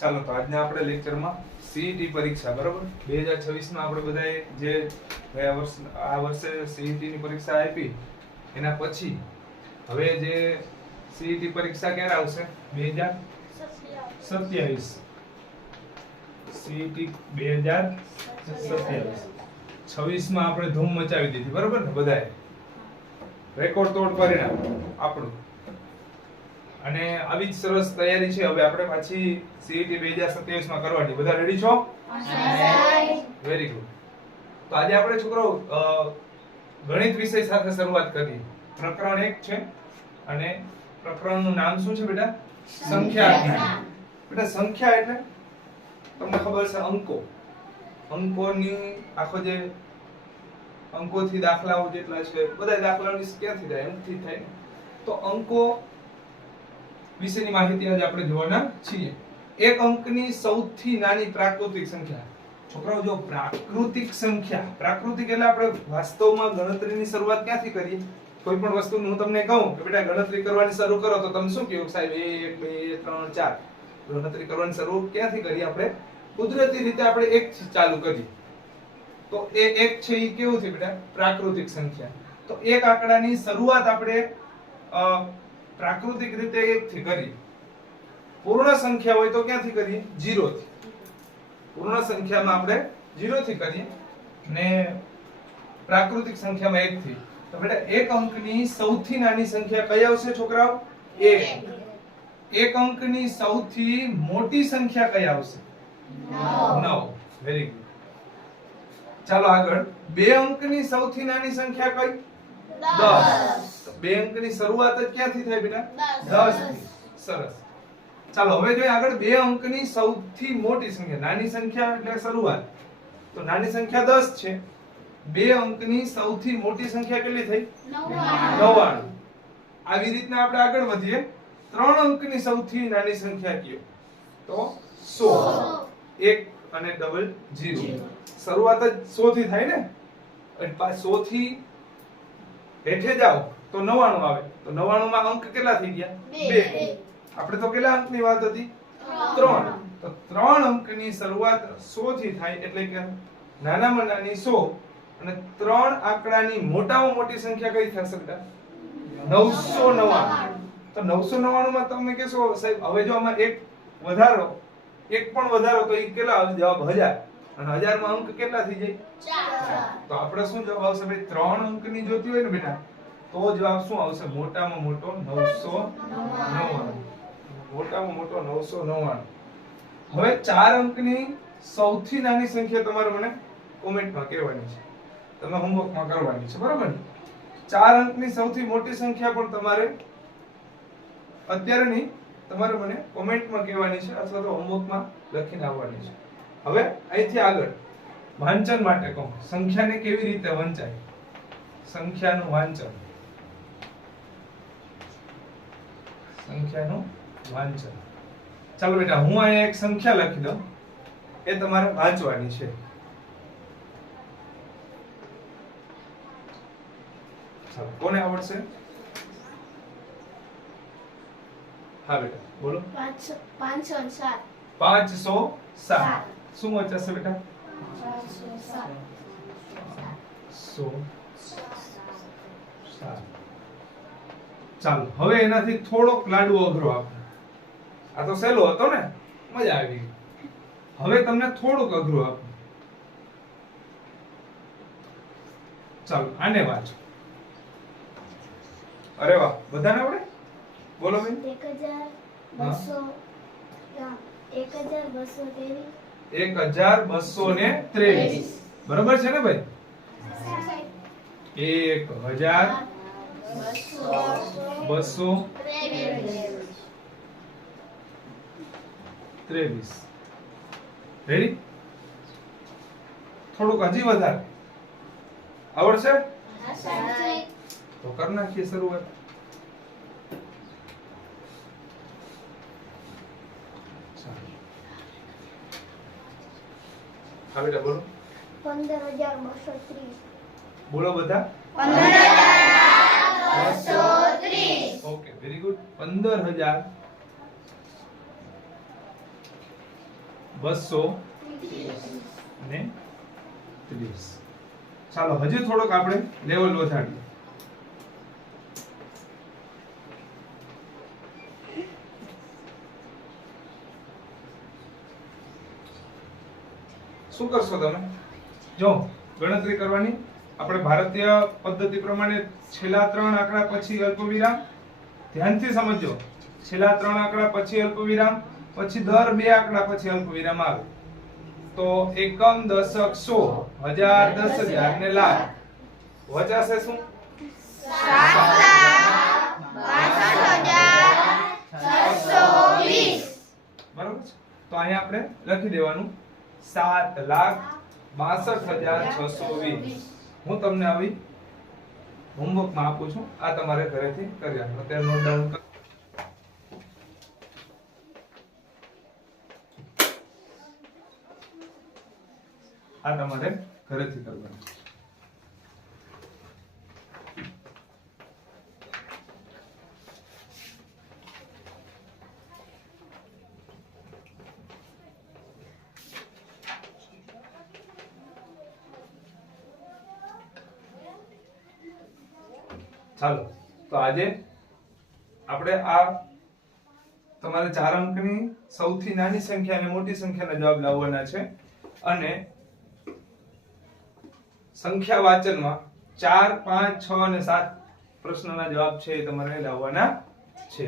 ચાલો તો આજના આપણે લેક્ચરમાં સીઈટી પરીક્ષા બરાબર 2026 માં આપણે બધાએ જે આ વર્ષે સીઈટી ની પરીક્ષા આપી એના પછી હવે જે સીઈટી પરીક્ષા ક્યારે આવશે 2027 સીઈટી 2027 26 માં આપણે ધૂમ મચાવી દીધી બરાબર ને બધાએ રેકોર્ડ તોડ પરિણામ આપણું અને આવી જ સરસ તૈયારી છે હવે આપણે પાછી સીઈટી 2027 માં કરવાની બધા રેડી છો વેરી ગુડ તો આજે આપણે છોકરાઓ ગણિત વિષય સાથે શરૂઆત કરીએ પ્રકરણ 1 છે અને પ્રકરણનું નામ શું છે બેટા સંખ્યા જ્ઞાન બેટા સંખ્યા એટલે તમને ખબર છે અંકોની આખો જે અંકોથી દાખલાઓ જેટલા છે બધા દાખલાઓની ક્યાંથી થાય અંકથી થાય તો અંકો વિશેની માહિતી આજે આપણે જોવાના છીએ એક અંકની સૌથી નાની પ્રાકૃતિક સંખ્યા છોકરાઓ જો પ્રાકૃતિક સંખ્યા પ્રાકૃતિક એટલે આપણે વાસ્તવમાં ગણતરીની શરૂઆત ક્યાંથી કરીએ કોઈ પણ વસ્તુની હું તમને કહું કે બેટા ગણતરી કરવાની શરૂ કરો તો તમે શું કહો સાહેબ 1 2 3 4 ગણતરી કરવાની શરૂ ક્યાંથી કરીએ આપણે કુદરતી રીતે આપણે 1 થી ચાલુ કરીએ તો એ 1 છે એ કેવું છે બેટા પ્રાકૃતિક સંખ્યા તો એક આંકડાની શરૂઆત આપણે પ્રાકૃતિક રીતે 1 થી કરીએ પૂર્ણ સંખ્યા હોય તો ક્યાંથી કરીએ 0 થી પૂર્ણ સંખ્યામાં આપણે 0 થી કરીએ ને પ્રાકૃતિક સંખ્યામાં 1 થી તો બેટા એક અંકની સૌથી નાની સંખ્યા કઈ આવશે છોકરાઓ 1 એક અંકની સૌથી મોટી સંખ્યા કઈ આવશે 9 વેરી ગુડ ચાલો આગળ બે અંકની સૌથી નાની સંખ્યા કઈ 10 બે અંકની શરૂઆત જ ક્યાંથી થાય બેટા 10 થી સરસ ચાલો હવે જોઈએ આગળ બે અંકની સૌથી મોટી સંખ્યા નાની સંખ્યા એટલે શરૂઆત તો નાની સંખ્યા 10 છે બે અંકની સૌથી મોટી સંખ્યા કેટલી થઈ 99 આવી રીતના આપણે આગળ વધીએ ત્રણ અંકની સૌથી નાની સંખ્યા કયો તો 100 1 અને ડબલ 0 શરૂઆત જ 100 થી થાય ને અને 100 થી હેઠે જાઓ તો 99 આવે તો 99 માં અંક કેટલા થઈ ગયા 2 આપણે તો કેટલા અંકની વાત હતી 3 તો 3 અંકની શરૂઆત 100 થી થાય એટલે કે નાનામાં નાની 100 અને 3 આંકડાની મોટામાં મોટી સંખ્યા કઈ થશે બેટા 999 તો 999 માં તમે કહેશો સાહેબ હવે જો આમાં એક વધારો એક પણ વધારો તો એ કેટલા આવે જવાબ 1000 અને 1000 માં અંક કેટલા થઈ જાય 4 તો આપણે શું જવાબ આવશે ભાઈ 3 અંકની જોતી હોય ને બેટા તો જવાબ શું આવશે મોટામાં મોટો 999 મોટામાં મોટો 999 હવે 4 અંકની સૌથી નાની સંખ્યા તમારે મને કોમેન્ટમાં કહેવાની છે તમે હોમવર્કમાં કરવાની છે બરાબર ને 4 અંકની સૌથી મોટી સંખ્યા પણ તમારે અત્યારે નહીં તમારે મને કોમેન્ટમાં કહેવાની છે અથવા તો હોમવર્કમાં લખીને આવવાની છે હવે અહીંથી આગળ વાંચન માટે કહું સંખ્યાને કેવી રીતે વંચાય સંખ્યાનું વાંચન ચાલો બેટા હું અહીંયા એક સંખ્યા લખી દઉં એ તમારે વાંચવાની છે ચાલો કોને આવડશે હા બેટા બોલો 507 શું વાંચાશે બેટા 507 ચાલો હવે એનાથી થોડોક લાડુ અઘરો આપો આ તો સહેલો હતો ને મજા આવી હવે તમને થોડુંક અઘરું આપો ચાલો આને વાંચો અરે વાહ બધાને આવડે બોલો ભાઈ 1223 બરાબર છે ને ભાઈ 1223 રેડી થોડુંક હજી વધારે આવડશે તો કર નાખીએ શરૂઆત હા બેટા બોલો 15230 બોલો બધા 15230 ઓકે વેરી ગુડ 15000 230. ચાલો હજી થોડોક આપણે લેવલ વધારીએ. શું કરશો તમે? જો ગણતરી કરવાની આપણે ભારતીય પદ્ધતિ પ્રમાણે છેલ્લા 3 આંકડા પછી અલ્પવિરામ. ધ્યાનથી સમજજો. છેલ્લા 3 આંકડા પછી અલ્પવિરામ, પછી દર 2 આંકડા પછી અલ્પવિરામ આવે. તો એકમ, દશક, સો, હજાર, 10,000 ને લાખ. વચાશે શું? 7,62,620. બરોબર છે. તો અહીંયા આપણે લખી દેવાનું 7,62,620. હું તમને આવી હોમવર્ક માં આપું છું. આ તમારે ઘરેથી કરી આપો. અત્યારે નોટ ડાઉન કરો. આ તમારે ઘરેથી કરવાનું. ચાલો તો આજે આપણે આ તમારે 4 અંકની સૌથી નાની સંખ્યા અને મોટી સંખ્યાના જવાબ લાવવાના છે. અને સંખ્યા વાચનમાં 4, 5, 6 અને 7 પ્રશ્નોના જવાબ છે એ તમારે લાવવાના છે.